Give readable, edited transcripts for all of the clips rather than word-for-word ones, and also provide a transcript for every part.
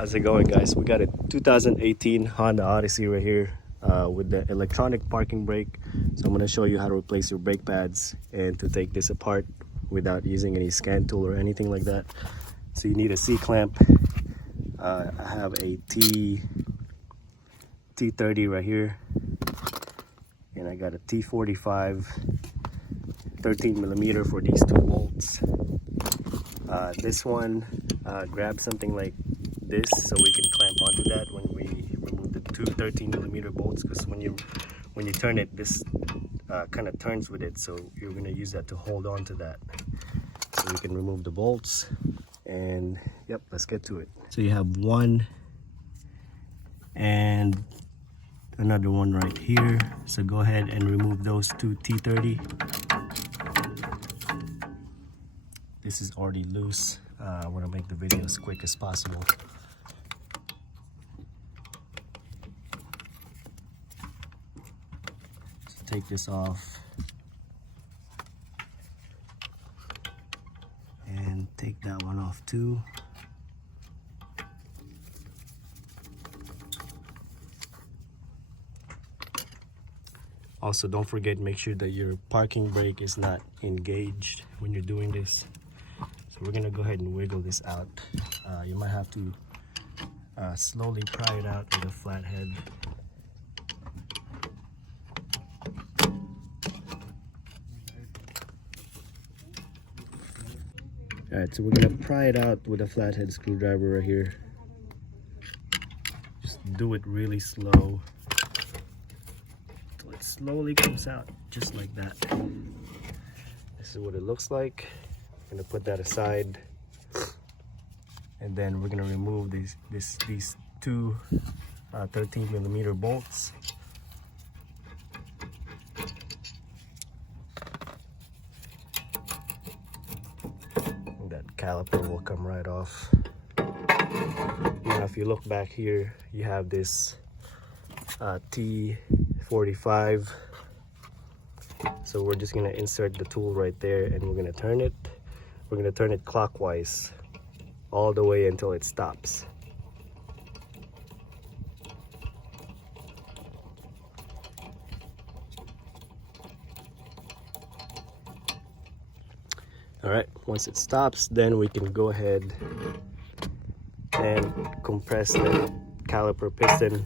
How's it going, guys? We got a 2018 Honda Odyssey right here with the electronic parking brake. So I'm going to show you how to replace your brake pads and to take this apart without using any scan tool or anything like that. So you need a C-clamp. I have a T30 right here, and I got a T45 13mm for these two bolts. This one grabs something like this so we can clamp onto that when we remove the two 13mm bolts, because when you turn it, this kind of turns with it, so you're going to use that to hold on to that. So we can remove the bolts, and yep, let's get to it. So you have one and another one right here, so go ahead and remove those two T30. This is already loose. I want to make the video as quick as possible. So take this off and take that one off too. Also, don't forget, make sure that your parking brake is not engaged when you're doing this. So we're gonna go ahead and wiggle this out. You might have to slowly pry it out with a flat head. Alright, so we're gonna pry it out with a flathead screwdriver right here. Just do it really slow, until it slowly comes out, just like that. This is what it looks like. I'm gonna put that aside, and then we're gonna remove these two 13mm bolts. That caliper will come right off. Now if you look back here, you have this T45. So we're just gonna insert the tool right there, and we're gonna turn it. We're gonna turn it clockwise all the way until it stops. All right, once it stops, then we can go ahead and compress the caliper piston.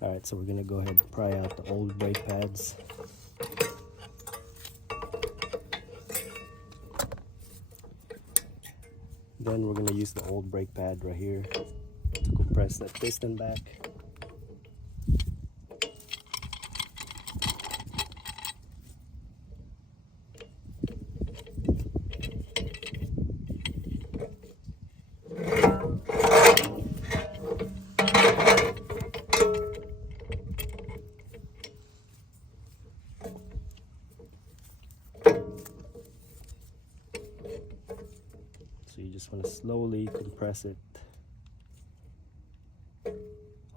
All right, so we're gonna go ahead and pry out the old brake pads. Then we're gonna use the old brake pad right here to compress that piston back. So you just want to slowly compress it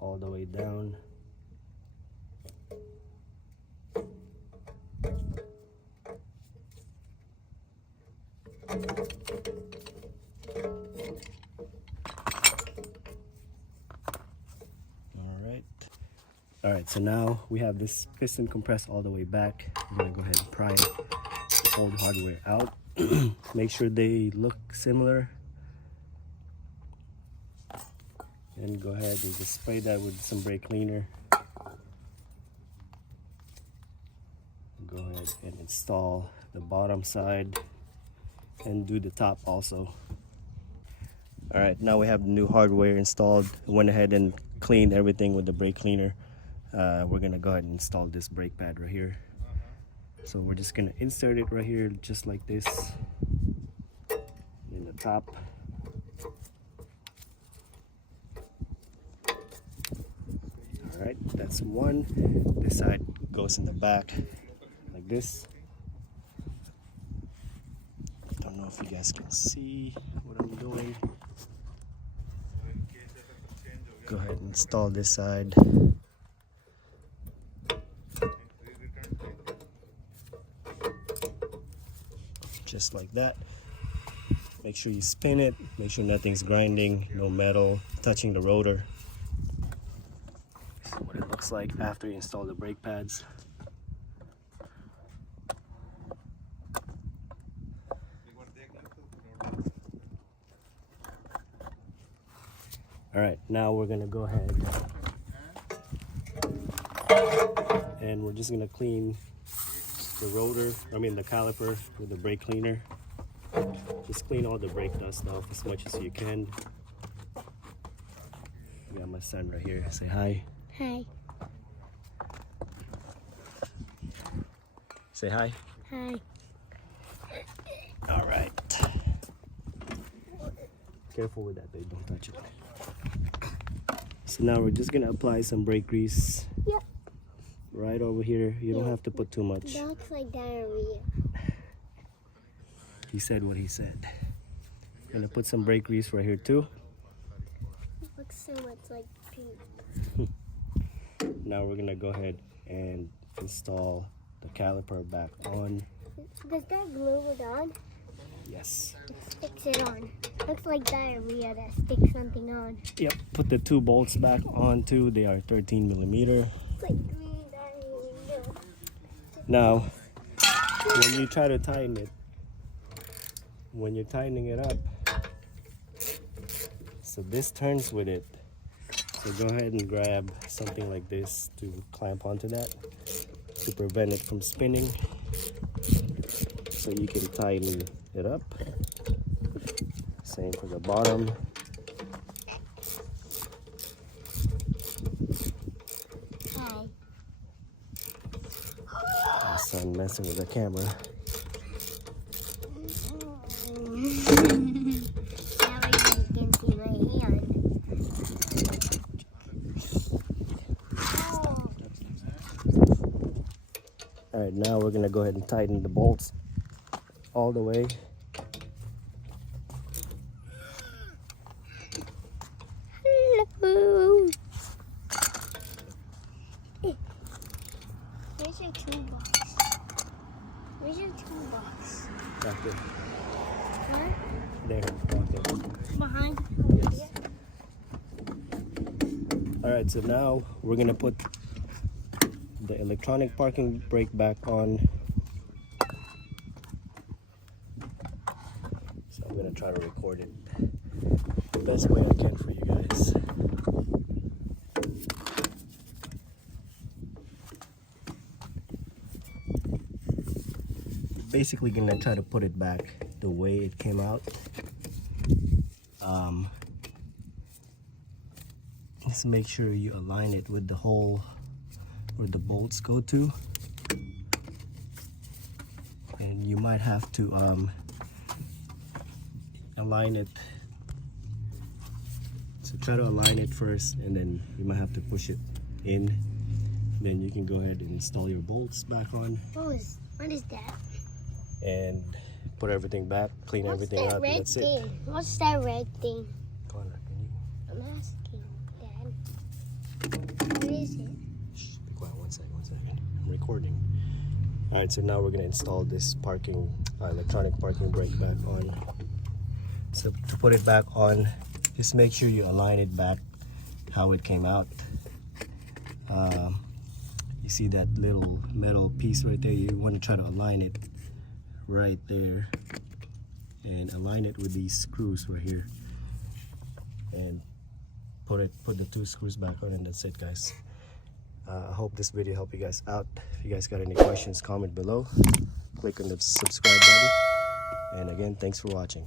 all the way down. All right, so now we have this piston compressed all the way back. I'm gonna go ahead and pry the old hardware out. Make sure they look similar, and go ahead and just spray that with some brake cleaner. Go ahead and install the bottom side and do the top also. All right, now we have the new hardware installed. Went ahead and cleaned everything with the brake cleaner. We're gonna go ahead and install this brake pad right here. So we're just gonna insert it right here, just like this, in the top. All right, that's one. This side goes in the back, like this. Don't know if you guys can see what I'm doing. Go ahead and install this side. just like that. Make sure you spin it, make sure nothing's grinding, no metal touching the rotor. This is what it looks like after you install the brake pads. Alright, now we're gonna go ahead and we're just gonna clean the rotor, the caliper with the brake cleaner. Just clean all the brake dust off as much as you can. I got my son right here. Say hi. Hi. Say hi. Hi. All right. Careful with that, babe. Don't touch it. So now we're just gonna apply some brake grease. Yep. Right over here. You don't have to put too much. That looks like diarrhea. He said what he said. Gonna put some brake grease right here too. It looks so much like pink. Now we're gonna go ahead and install the caliper back on. Does that glue it on? Yes. It sticks it on. Looks like diarrhea that sticks something on. Yep. Put the 2 bolts back on too. They are 13 millimeter. It's like green diarrhea. Now, when you try to tighten it, when you're tightening it up, so this turns with it. So go ahead and grab something like this to clamp onto that to prevent it from spinning. So you can tighten it up. Same for the bottom. Hi. My son messing with the camera. Now you can see my hand. Alright, now we're gonna go ahead and tighten the bolts all the way. Hello. Where's your toolbox? Where's your toolbox? Back there. Huh? There, back there. Behind? Yes. Alright, so now we're gonna put the electronic parking brake back on. So I'm gonna try to record it the best way I can for you guys. Basically gonna try to put it back the way it came out. Just make sure you align it with the hole where the bolts go to, and you might have to align it. So try to align it first, and then you might have to push it in. Then you can go ahead and install your bolts back on What is that? and put everything back, clean everything What's that out, red and that's it. thing? What's that red thing? Connor, can you I'm asking, Dad. What is it? shh, be quiet 1 second, 1 second. I'm recording. Alright, so now we're gonna install this electronic parking brake back on. So to put it back on, just make sure you align it back how it came out. You see that little metal piece right there? You want to try to align it right there and align it with these screws right here, and put the 2 screws back on, and that's it, guys. I hope this video helped you guys out. If you guys got any questions, comment below. Click on the subscribe button, and again, thanks for watching.